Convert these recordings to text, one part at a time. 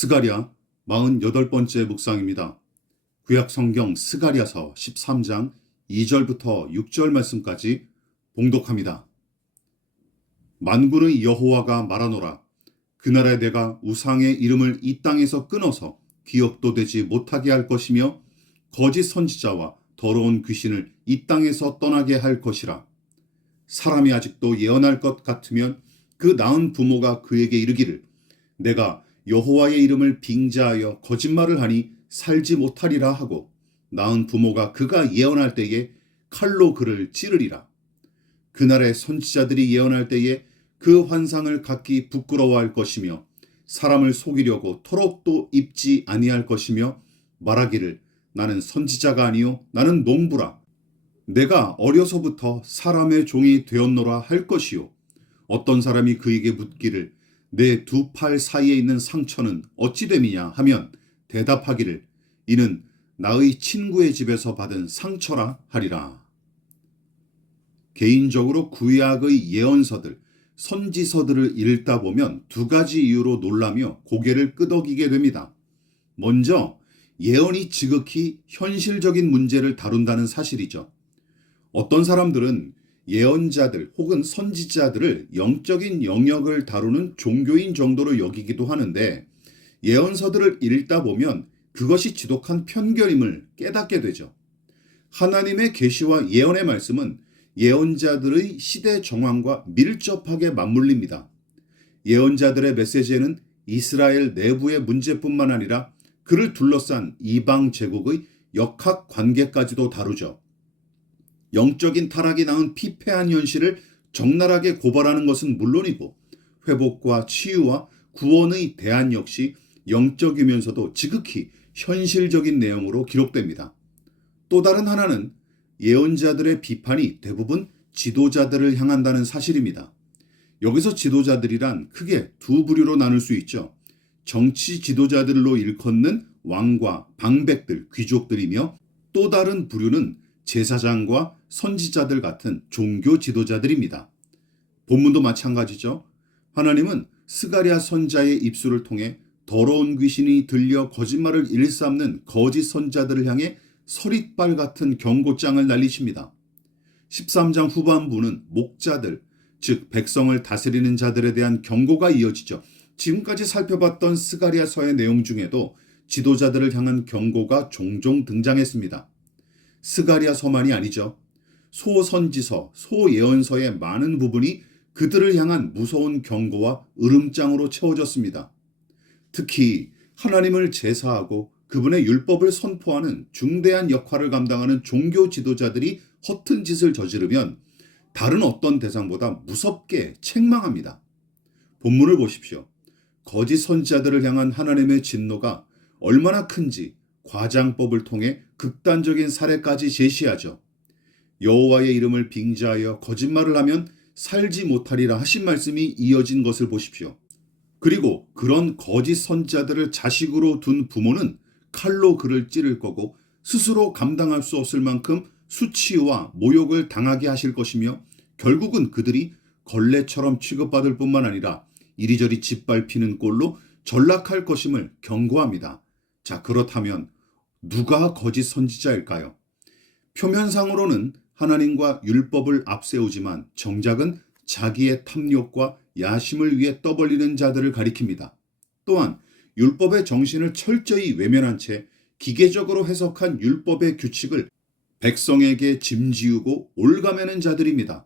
스가랴 48번째 묵상입니다. 구약성경 스가랴서 13장 2절부터 6절 말씀까지 봉독합니다. 만군의 여호와가 말하노라. 그날에 내가 우상의 이름을 이 땅에서 끊어서 기억도 되지 못하게 할 것이며 거짓 선지자와 더러운 귀신을 이 땅에서 떠나게 할 것이라. 사람이 아직도 예언할 것 같으면 그 낳은 부모가 그에게 이르기를 내가 여호와의 이름을 빙자하여 거짓말을 하니 살지 못하리라 하고 낳은 부모가 그가 예언할 때에 칼로 그를 찌르리라. 그날에 선지자들이 예언할 때에 그 환상을 각기 부끄러워할 것이며 사람을 속이려고 토록도 입지 아니할 것이며 말하기를 나는 선지자가 아니요 나는 농부라. 내가 어려서부터 사람의 종이 되었노라 할 것이요. 어떤 사람이 그에게 묻기를 내 두 팔 사이에 있는 상처는 어찌 됨이냐 하면 대답하기를 이는 나의 친구의 집에서 받은 상처라 하리라. 개인적으로 구약의 예언서들, 선지서들을 읽다 보면 두 가지 이유로 놀라며 고개를 끄덕이게 됩니다. 먼저 예언이 지극히 현실적인 문제를 다룬다는 사실이죠. 어떤 사람들은 예언자들 혹은 선지자들을 영적인 영역을 다루는 종교인 정도로 여기기도 하는데 예언서들을 읽다 보면 그것이 지독한 편견임을 깨닫게 되죠. 하나님의 계시와 예언의 말씀은 예언자들의 시대 정황과 밀접하게 맞물립니다. 예언자들의 메시지에는 이스라엘 내부의 문제뿐만 아니라 그를 둘러싼 이방 제국의 역학 관계까지도 다루죠. 영적인 타락이 낳은 피폐한 현실을 적나라하게 고발하는 것은 물론이고 회복과 치유와 구원의 대안 역시 영적이면서도 지극히 현실적인 내용으로 기록됩니다. 또 다른 하나는 예언자들의 비판이 대부분 지도자들을 향한다는 사실입니다. 여기서 지도자들이란 크게 두 부류로 나눌 수 있죠. 정치 지도자들로 일컫는 왕과 방백들, 귀족들이며 또 다른 부류는 제사장과 선지자들 같은 종교 지도자들입니다. 본문도 마찬가지죠. 하나님은 스가랴 선자의 입술을 통해 더러운 귀신이 들려 거짓말을 일삼는 거짓 선자들을 향해 서릿발 같은 경고장을 날리십니다. 13장 후반부는 목자들, 즉 백성을 다스리는 자들에 대한 경고가 이어지죠. 지금까지 살펴봤던 스가랴서의 내용 중에도 지도자들을 향한 경고가 종종 등장했습니다. 스가랴서만이 아니죠. 소선지서, 소예언서의 많은 부분이 그들을 향한 무서운 경고와 으름장으로 채워졌습니다. 특히 하나님을 제사하고 그분의 율법을 선포하는 중대한 역할을 감당하는 종교 지도자들이 허튼 짓을 저지르면 다른 어떤 대상보다 무섭게 책망합니다. 본문을 보십시오. 거짓 선지자들을 향한 하나님의 진노가 얼마나 큰지 과장법을 통해 극단적인 사례까지 제시하죠. 여호와의 이름을 빙자하여 거짓말을 하면 살지 못하리라 하신 말씀이 이어진 것을 보십시오. 그리고 그런 거짓 선지자들을 자식으로 둔 부모는 칼로 그를 찌를 거고 스스로 감당할 수 없을 만큼 수치와 모욕을 당하게 하실 것이며 결국은 그들이 걸레처럼 취급받을 뿐만 아니라 이리저리 짓밟히는 꼴로 전락할 것임을 경고합니다. 자, 그렇다면 누가 거짓 선지자일까요? 표면상으로는 하나님과 율법을 앞세우지만 정작은 자기의 탐욕과 야심을 위해 떠벌리는 자들을 가리킵니다. 또한 율법의 정신을 철저히 외면한 채 기계적으로 해석한 율법의 규칙을 백성에게 짐지우고 올가매는 자들입니다.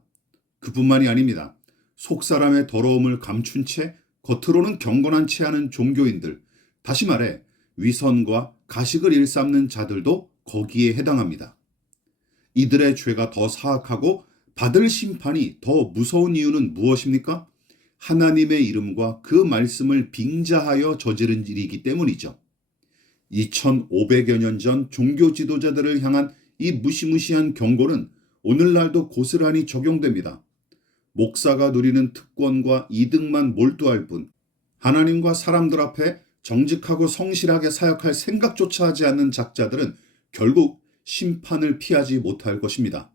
그뿐만이 아닙니다. 속사람의 더러움을 감춘 채 겉으로는 경건한 채 하는 종교인들, 다시 말해 위선과 가식을 일삼는 자들도 거기에 해당합니다. 이들의 죄가 더 사악하고 받을 심판이 더 무서운 이유는 무엇입니까? 하나님의 이름과 그 말씀을 빙자하여 저지른 일이기 때문이죠. 2500여 년 전 종교 지도자들을 향한 이 무시무시한 경고는 오늘날도 고스란히 적용됩니다. 목사가 누리는 특권과 이득만 몰두할 뿐 하나님과 사람들 앞에 정직하고 성실하게 사역할 생각조차 하지 않는 작자들은 결국 심판을 피하지 못할 것입니다.